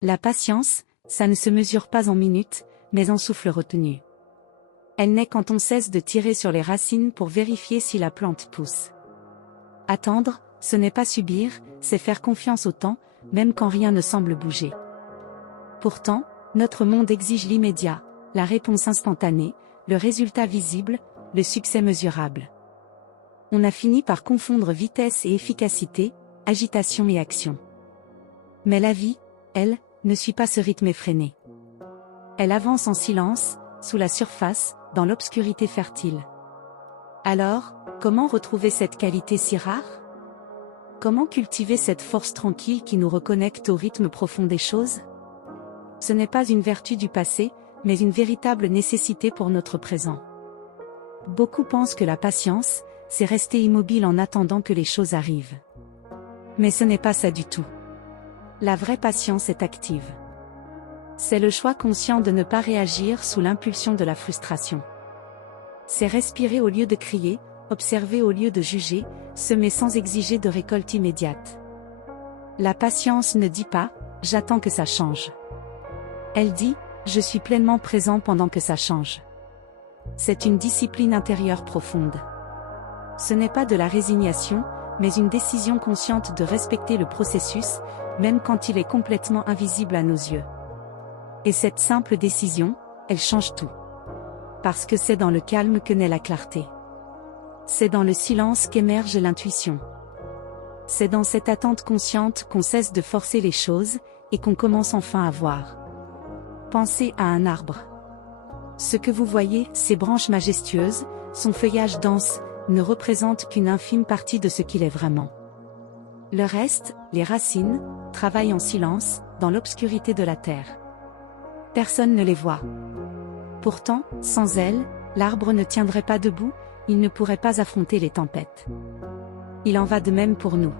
La patience, ça ne se mesure pas en minutes, mais en souffle retenu. Elle naît quand on cesse de tirer sur les racines pour vérifier si la plante pousse. Attendre, ce n'est pas subir, c'est faire confiance au temps, même quand rien ne semble bouger. Pourtant, notre monde exige l'immédiat, la réponse instantanée, le résultat visible, le succès mesurable. On a fini par confondre vitesse et efficacité, agitation et action. Mais la vie, elle, ne suit pas ce rythme effréné. Elle avance en silence, sous la surface, dans l'obscurité fertile. Alors, comment retrouver cette qualité si rare? Comment cultiver cette force tranquille qui nous reconnecte au rythme profond des choses? Ce n'est pas une vertu du passé, mais une véritable nécessité pour notre présent. Beaucoup pensent que la patience, c'est rester immobile en attendant que les choses arrivent. Mais ce n'est pas ça du tout. La vraie patience est active. C'est le choix conscient de ne pas réagir sous l'impulsion de la frustration. C'est respirer au lieu de crier, observer au lieu de juger, semer sans exiger de récolte immédiate. La patience ne dit pas « j'attends que ça change ». Elle dit « je suis pleinement présent pendant que ça change ». C'est une discipline intérieure profonde. Ce n'est pas de la résignation, mais une décision consciente de respecter le processus, même quand il est complètement invisible à nos yeux. Et cette simple décision, elle change tout. Parce que c'est dans le calme que naît la clarté. C'est dans le silence qu'émerge l'intuition. C'est dans cette attente consciente qu'on cesse de forcer les choses, et qu'on commence enfin à voir. Pensez à un arbre. Ce que vous voyez, ses branches majestueuses, son feuillage dense, ne représente qu'une infime partie de ce qu'il est vraiment. Le reste, les racines, travaillent en silence, dans l'obscurité de la terre. Personne ne les voit. Pourtant, sans elles, l'arbre ne tiendrait pas debout, il ne pourrait pas affronter les tempêtes. Il en va de même pour nous.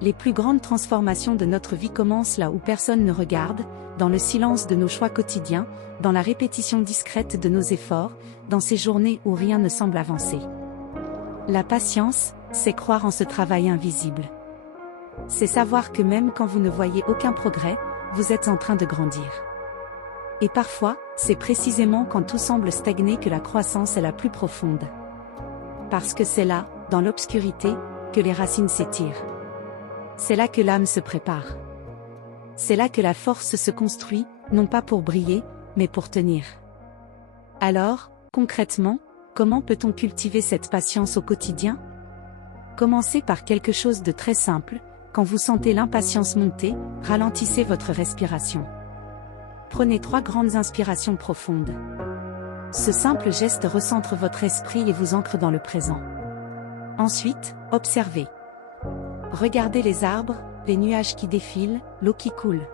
Les plus grandes transformations de notre vie commencent là où personne ne regarde, dans le silence de nos choix quotidiens, dans la répétition discrète de nos efforts, dans ces journées où rien ne semble avancer. La patience, c'est croire en ce travail invisible. C'est savoir que même quand vous ne voyez aucun progrès, vous êtes en train de grandir. Et parfois, c'est précisément quand tout semble stagner que la croissance est la plus profonde. Parce que c'est là, dans l'obscurité, que les racines s'étirent. C'est là que l'âme se prépare. C'est là que la force se construit, non pas pour briller, mais pour tenir. Alors, concrètement, comment peut-on cultiver cette patience au quotidien? Commencez par quelque chose de très simple. Quand vous sentez l'impatience monter, ralentissez votre respiration. Prenez 3 grandes inspirations profondes. Ce simple geste recentre votre esprit et vous ancre dans le présent. Ensuite, observez. Regardez les arbres, les nuages qui défilent, l'eau qui coule.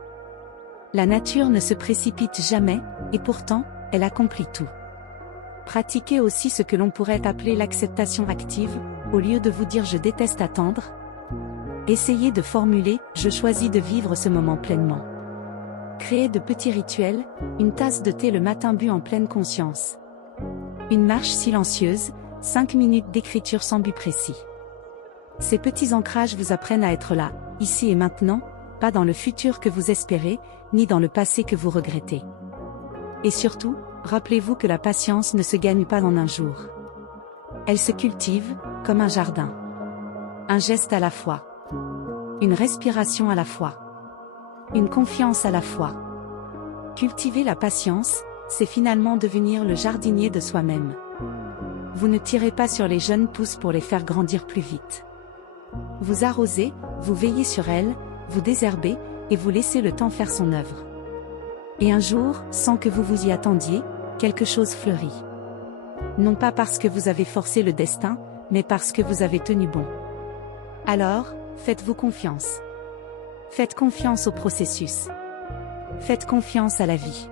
La nature ne se précipite jamais, et pourtant, elle accomplit tout. Pratiquez aussi ce que l'on pourrait appeler l'acceptation active, au lieu de vous dire « je déteste attendre ». Essayez de formuler « je choisis de vivre ce moment pleinement ». Créez de petits rituels, une tasse de thé le matin bu en pleine conscience. Une marche silencieuse, 5 minutes d'écriture sans but précis. Ces petits ancrages vous apprennent à être là, ici et maintenant, pas dans le futur que vous espérez, ni dans le passé que vous regrettez. Et surtout, rappelez-vous que la patience ne se gagne pas en un jour. Elle se cultive, comme un jardin. Un geste à la fois. Une respiration à la fois. Une confiance à la fois. Cultiver la patience, c'est finalement devenir le jardinier de soi-même. Vous ne tirez pas sur les jeunes pousses pour les faire grandir plus vite. Vous arrosez, vous veillez sur elles, vous désherbez, et vous laissez le temps faire son œuvre. Et un jour, sans que vous vous y attendiez, quelque chose fleurit. Non pas parce que vous avez forcé le destin, mais parce que vous avez tenu bon. Alors, faites-vous confiance. Faites confiance au processus. Faites confiance à la vie.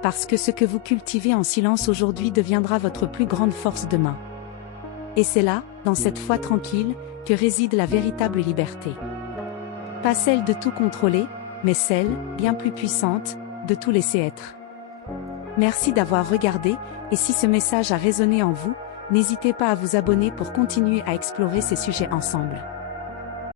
Parce que ce que vous cultivez en silence aujourd'hui deviendra votre plus grande force demain. Et c'est là, dans cette foi tranquille, que réside la véritable liberté. Pas celle de tout contrôler, mais celle, bien plus puissante, de tout laisser être. Merci d'avoir regardé, et si ce message a résonné en vous, n'hésitez pas à vous abonner pour continuer à explorer ces sujets ensemble.